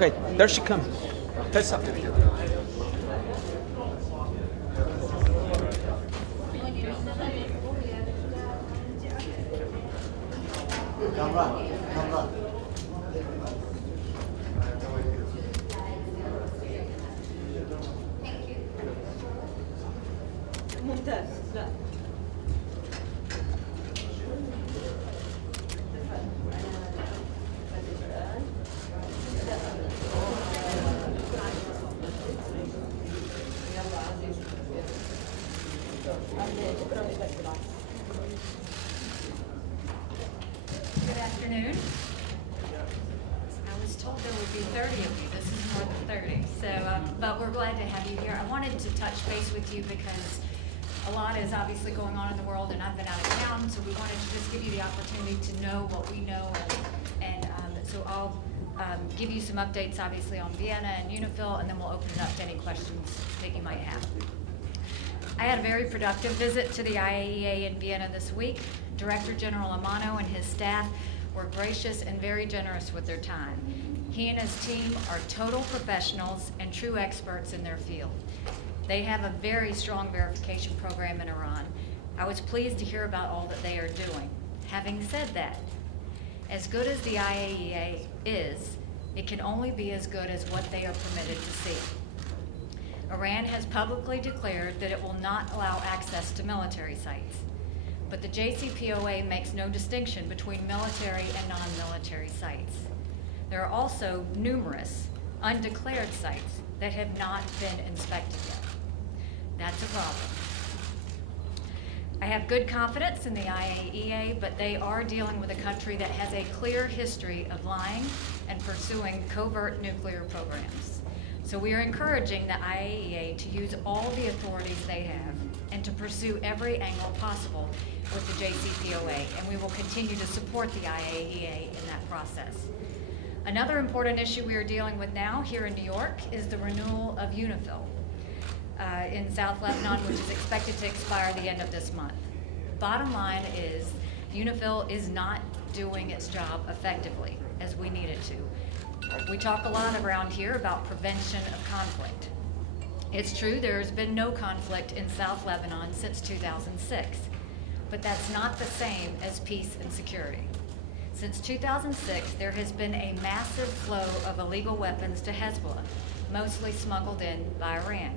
Okay, there she comes. Tessa. ممتاز. لا Good afternoon. I was told there would be 30 of you. This is more than 30. So, but we're glad to have you here. I wanted to touch base with you because a lot is obviously going on in the world, and I've been out of town, so we wanted to just give you the opportunity to know what we know, and so I'll give you some updates, obviously, on Vienna and UNIFIL, and then we'll open it up to any questions that you might have. I had a very productive visit to the IAEA in Vienna this week. Director General Amano and his staff were gracious and very generous with their time. He and his team are total professionals and true experts in their field. They have a very strong verification program in Iran. I was pleased to hear about all that they are doing. Having said that, as good as the IAEA is, it can only be as good as what they are permitted to see. Iran has publicly declared that it will not allow access to military sites. But the JCPOA makes no distinction between military and non-military sites. There are also numerous undeclared sites that have not been inspected yet. That's a problem. I have good confidence in the IAEA, but they are dealing with a country that has a clear history of lying and pursuing covert nuclear programs. So we are encouraging the IAEA to use all the authorities they have and to pursue every angle possible with the JCPOA, and we will continue to support the IAEA in that process. Another important issue we are dealing with now here in New York is the renewal of UNIFIL in South Lebanon, which is expected to expire the end of this month. Bottom line is UNIFIL is not doing its job effectively as we need it to. We talk a lot around here about prevention of conflict. It's true there has been no conflict in South Lebanon since 2006, but that's not the same as peace and security. Since 2006, there has been a massive flow of illegal weapons to Hezbollah, mostly smuggled in by Iran.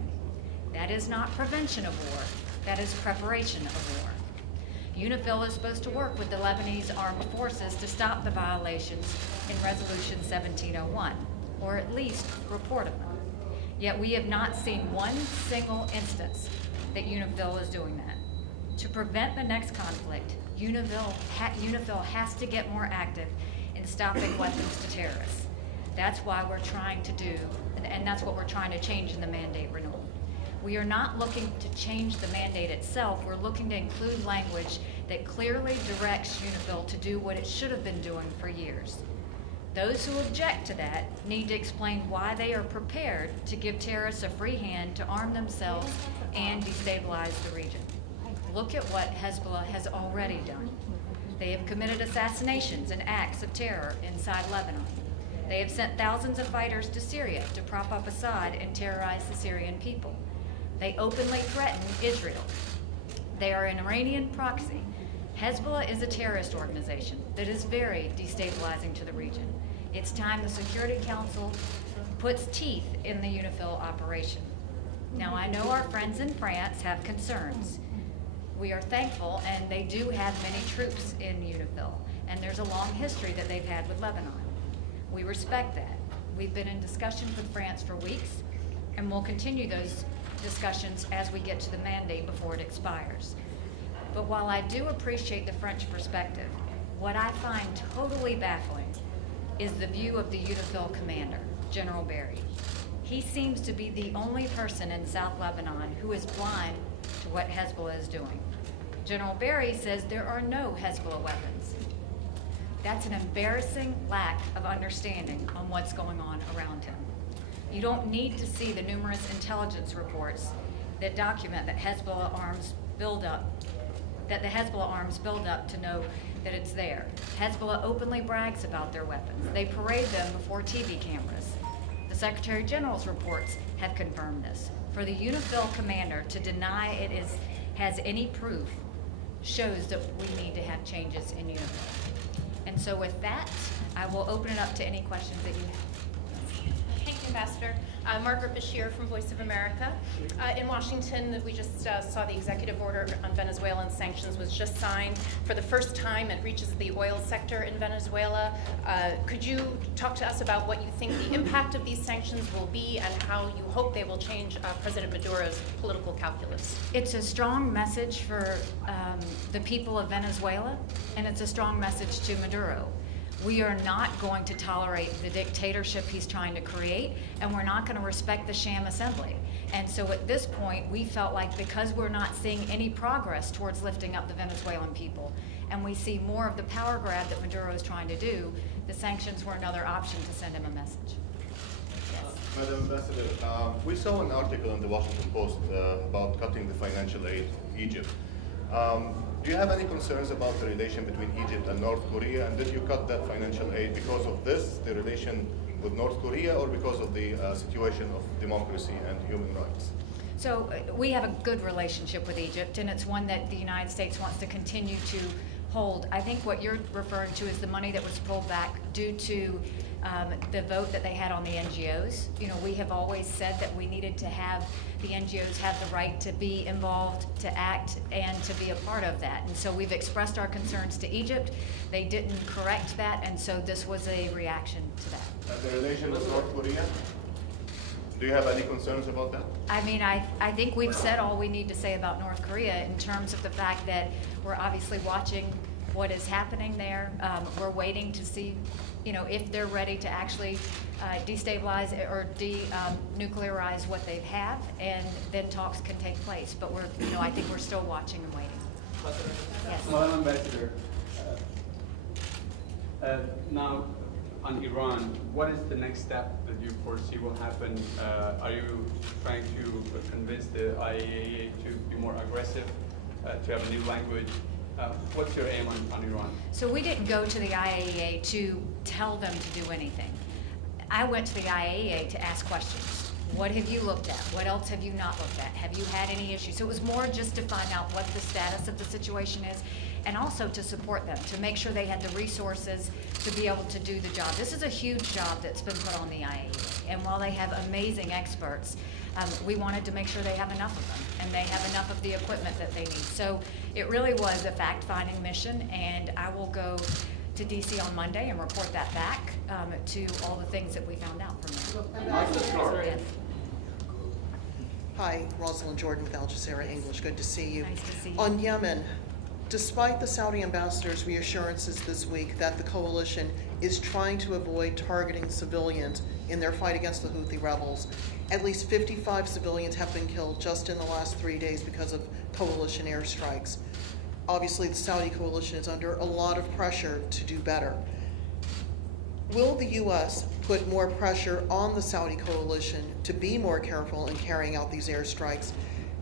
That is not prevention of war, that is preparation of war. UNIFIL is supposed to work with the Lebanese armed forces to stop the violations in Resolution 1701, or at least report of them. Yet we have not seen one single instance that UNIFIL is doing that. To prevent the next conflict, UNIFIL has to get more active in stopping weapons to terrorists. That's why we're trying to do, and that's what we're trying to change in the mandate renewal. We are not looking to change the mandate itself. We're looking to include language that clearly directs UNIFIL to do what it should have been doing for years. Those who object to that need to explain why they are prepared to give terrorists a free hand to arm themselves and destabilize the region. Look at what Hezbollah has already done. They have committed assassinations and acts of terror inside Lebanon. They have sent thousands of fighters to Syria to prop up Assad and terrorize the Syrian people. They openly threaten Israel. They are an Iranian proxy. Hezbollah is a terrorist organization that is very destabilizing to the region. It's time the Security Council puts teeth in the UNIFIL operation. Now, I know our friends in France have concerns. We are thankful, and they do have many troops in UNIFIL, and there's a long history that they've had with Lebanon. We respect that. We've been in discussions with France for weeks, and we'll continue those discussions as we get to the mandate before it expires. But while I do appreciate the French perspective, what I find totally baffling is the view of the UNIFIL commander, General Barry. He seems to be the only person in South Lebanon who is blind to what Hezbollah is doing. General Barry says there are no Hezbollah weapons. That's an embarrassing lack of understanding on what's going on around him. You don't need to see the numerous intelligence reports that document that Hezbollah arms build up, that the Hezbollah arms build up to know that it's there. Hezbollah openly brags about their weapons. They parade them before TV cameras. Secretary General's reports have confirmed this. For the UNIFIL commander to deny has any proof shows that we need to have changes in UNIFIL. And so with that, I will open it up to any questions that you have. Thank you, Ambassador. Margaret Bashir from Voice of America. In Washington, we just saw the executive order on Venezuelan sanctions was just signed. For the first time, it reaches the oil sector in Venezuela. Could you talk to us about what you think the impact of these sanctions will be and how you hope they will change President Maduro's political calculus? It's a strong message for the people of Venezuela, and it's a strong message to Maduro. We are not going to tolerate the dictatorship he's trying to create, and we're not going to respect the sham assembly. And so at this point, we felt like because we're not seeing any progress towards lifting up the Venezuelan people, and we see more of the power grab that Maduro is trying to do, the sanctions were another option to send him a message. Madam Ambassador, we saw an article in the Washington Post about cutting the financial aid to Egypt. Do you have any concerns about the relation between Egypt and North Korea? And did you cut that financial aid because of this, the relation with North Korea, or because of the situation of democracy and human rights? So we have a good relationship with Egypt, and it's one that the United States wants to continue to hold. I think what you're referring to is the money that was pulled back due to the vote that they had on the NGOs. You know, we have always said that we needed to have the NGOs have the right to be involved, to act, and to be a part of that. And so we've expressed our concerns to Egypt. They didn't correct that, and so this was a reaction to that. The relation with North Korea? Do you have any concerns about that? I mean, I think we've said all we need to say about North Korea in terms of the fact that we're obviously watching what is happening there. We're waiting to see, you know, if they're ready to actually destabilize or denuclearize what they have, and then talks can take place. But we're, you know, I think we're still watching and waiting. Yes. Madam Ambassador, now on Iran, what is the next step that you foresee will happen? Are you trying to convince the IAEA to be more aggressive, to have a new language? What's your aim on Iran? So we didn't go to the IAEA to tell them to do anything. I went to the IAEA to ask questions. What have you looked at? What else have you not looked at? Have you had any issues? So it was more just to find out what the status of the situation is, and also to support them, to make sure they had the resources to be able to do the job. This is a huge job that's been put on the IAEA, and while they have amazing experts, we wanted to make sure they have enough of them, and they have enough of the equipment that they need. So it really was a fact-finding mission, and I will go to DC on Monday and report that back to all the things that we found out from them. Yes. Hi, Rosalind Jordan with Al Jazeera English. Good to see you. Nice to see you. On Yemen, despite the Saudi ambassador's reassurances this week that the coalition is trying to avoid targeting civilians in their fight against the Houthi rebels, at least 55 civilians have been killed just in the last 3 days because of coalition airstrikes. Obviously, the Saudi coalition is under a lot of pressure to do better. Will the U.S. put more pressure on the Saudi coalition to be more careful in carrying out these airstrikes?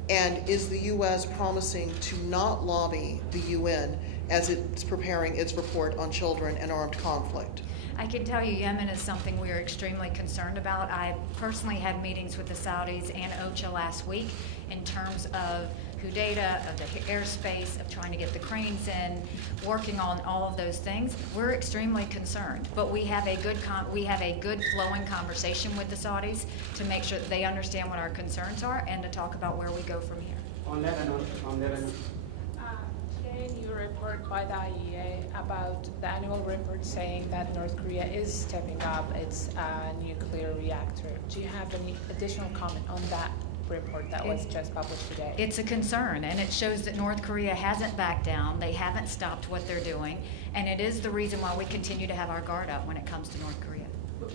And is the U.S. promising to not lobby the UN as it's preparing its report on children and armed conflict? I can tell you Yemen is something we are extremely concerned about. I personally had meetings with the Saudis and OCHA last week in terms of Hudaydah, of the airspace, of trying to get the cranes in, working on all of those things. We're extremely concerned, but we have a good flowing conversation with the Saudis to make sure that they understand what our concerns are and to talk about where we go from here. On Lebanon. Today, new report by the IAEA about the annual report saying that North Korea is stepping up its nuclear reactor. Do you have any additional comment on that report that was just published today? It's a concern, and it shows that North Korea hasn't backed down. They haven't stopped what they're doing, and it is the reason why we continue to have our guard up when it comes to North Korea.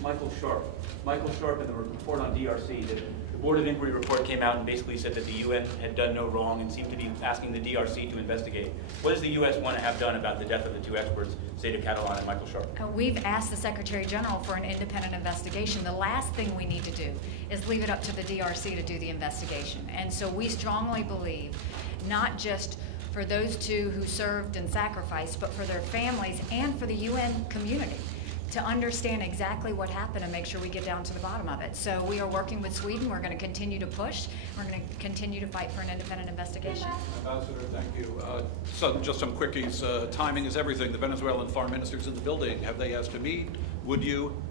Michael Sharp in the report on DRC, the Board of Inquiry report came out and basically said that the UN had done no wrong and seemed to be asking the DRC to investigate. What does the U.S. want to have done about the death of the two experts, Zeta Catalan and Michael Sharp? We've asked the Secretary General for an independent investigation. The last thing we need to do is leave it up to the DRC to do the investigation. And so we strongly believe, not just for those two who served and sacrificed, but for their families and for the UN community, to understand exactly what happened and make sure we get down to the bottom of it. So we are working with Sweden. We're going to continue to push. We're going to continue to fight for an independent investigation. Ambassador, thank you. Just some quickies. Timing is everything. The Venezuelan foreign minister's in the building. Have they asked to meet?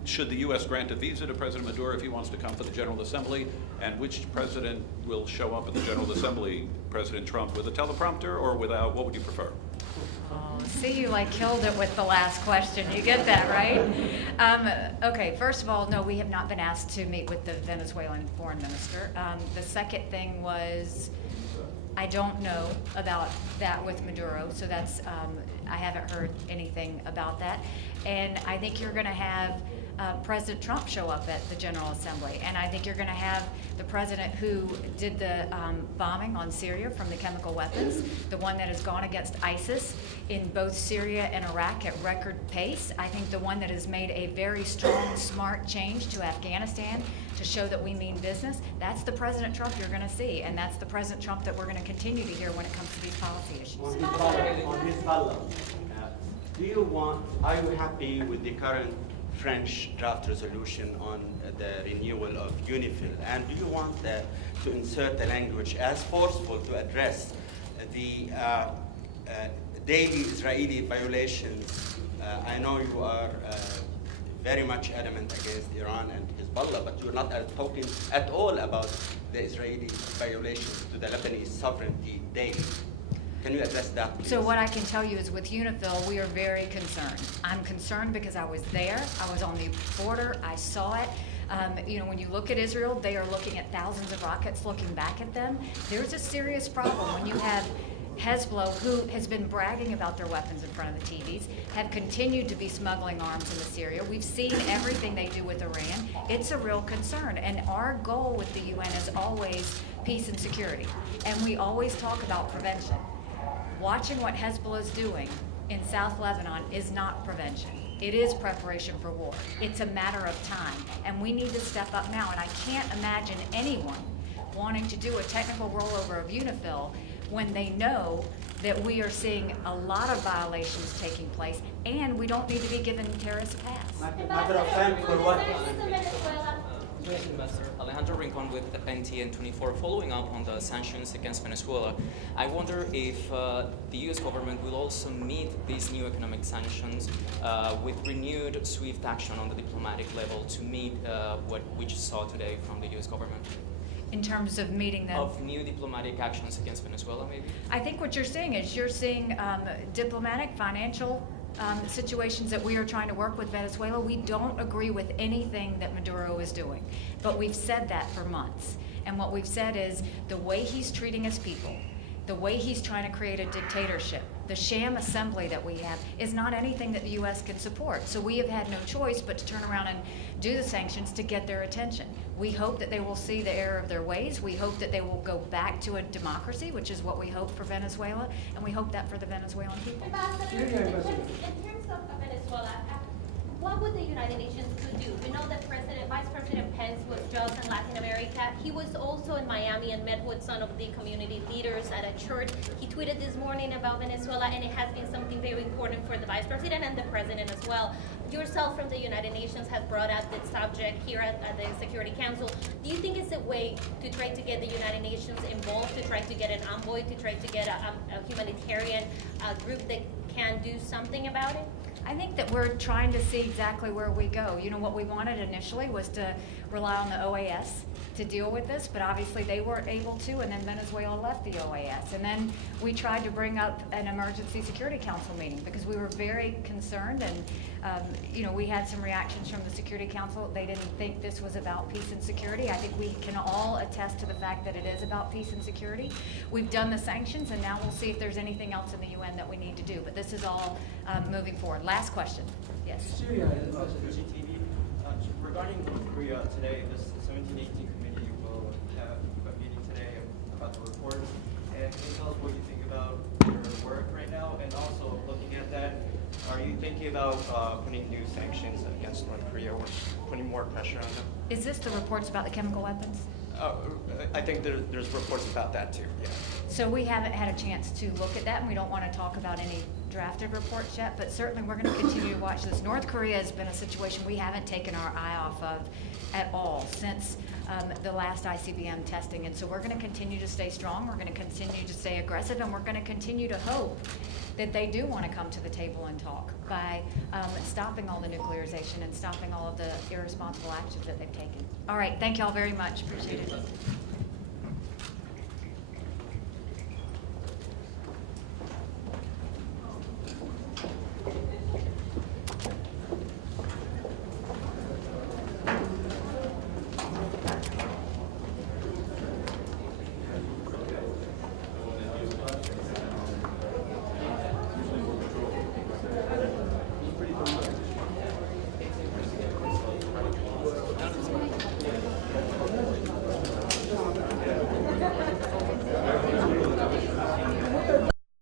Should the U.S. grant a visa to President Maduro if he wants to come for the General Assembly? And which president will show up at the General Assembly? President Trump with a teleprompter or without? What would you prefer? See, you like killed it with the last question. You get that, right? Okay, first of all, no, we have not been asked to meet with the Venezuelan foreign minister. The second thing was, I don't know about that with Maduro, so that's, I haven't heard anything about that. And I think you're going to have President Trump show up at the General Assembly. And I think you're going to have the president who did the bombing on Syria from the chemical weapons, the one that has gone against ISIS in both Syria and Iraq at record pace. I think the one that has made a very strong, smart change to Afghanistan to show that we mean business. That's the President Trump you're going to see, and that's the President Trump that we're going to continue to hear when it comes to these policy issues. On Hezbollah, are you happy with the current French draft resolution on the renewal of UNIFIL? And do you want to insert a language as forceful to address the daily Israeli violations? I know you are very much adamant against Iran and Hezbollah, but you're not talking at all about the Israeli violations to the Lebanese sovereignty daily. Can you address that, please? So what I can tell you is with UNIFIL, we are very concerned. I'm concerned because I was there. I was on the border. I saw it. When you look at Israel, they are looking at thousands of rockets looking back at them. There's a serious problem when you have Hezbollah, who has been bragging about their weapons in front of the TVs, have continued to be smuggling arms into Syria. We've seen everything they do with Iran. It's a real concern. And our goal with the UN is always peace and security. And we always talk about prevention. Watching what Hezbollah is doing in South Lebanon is not prevention. It is preparation for war. It's a matter of time, and we need to step up now. And I can't imagine anyone wanting to do a technical rollover of UNIFIL when they know that we are seeing a lot of violations taking place, and we don't need to be giving terrorists a pass. Matter of fact, for what? Ambassador Alejandro Rincon with NTN 24. Following up on the sanctions against Venezuela, I wonder if the U.S. government will also meet these new economic sanctions with renewed swift action on the diplomatic level to meet what we just saw today from the U.S. government. In terms of meeting them? Of new diplomatic actions against Venezuela, maybe? I think what you're seeing is diplomatic, financial situations that we are trying to work with Venezuela. We don't agree with anything that Maduro is doing, but we've said that for months. And what we've said is the way he's treating his people, the way he's trying to create a dictatorship, the sham assembly that we have is not anything that the U.S. can support. So we have had no choice but to turn around and do the sanctions to get their attention. We hope that they will see the error of their ways. We hope that they will go back to a democracy, which is what we hope for Venezuela, and we hope that for the Venezuelan people. Ambassador, in terms of Venezuela, what would the United Nations could do? We know that Vice President Pence was just in Latin America. He was also in Miami and met with some of the community leaders at a church. He tweeted this morning about Venezuela, and it has been something very important for the Vice President and the President as well. Yourself from the United Nations has brought up this subject here at the Security Council. Do you think it's a way to try to get the United Nations involved, to try to get an envoy, to try to get a humanitarian group that can do something about it? I think that we're trying to see exactly where we go. You know, what we wanted initially was to rely on the OAS to deal with this, but obviously they weren't able to, and then Venezuela left the OAS. And then we tried to bring up an emergency Security Council meeting because we were very concerned, and we had some reactions from the Security Council. They didn't think this was about peace and security. I think we can all attest to the fact that it is about peace and security. We've done the sanctions, and now we'll see if there's anything else in the UN that we need to do. But this is all moving forward. Last question. Yes. Syria, GTV. Regarding North Korea, today, the 1718 committee will have a meeting today about the reports. And can you tell us what you think about your work right now? And also, looking at that, are you thinking about putting new sanctions against North Korea or putting more pressure on them? Is this the reports about the chemical weapons? I think there's reports about that too, yeah. So we haven't had a chance to look at that, and we don't want to talk about any drafted reports yet, but certainly we're going to continue to watch this. North Korea has been a situation we haven't taken our eye off of at all since the last ICBM testing. And so we're going to continue to stay strong, we're going to continue to stay aggressive, and we're going to continue to hope that they do want to come to the table and talk by stopping all the nuclearization and stopping all of the irresponsible actions that they've taken. All right, thank you all very much. Appreciate it.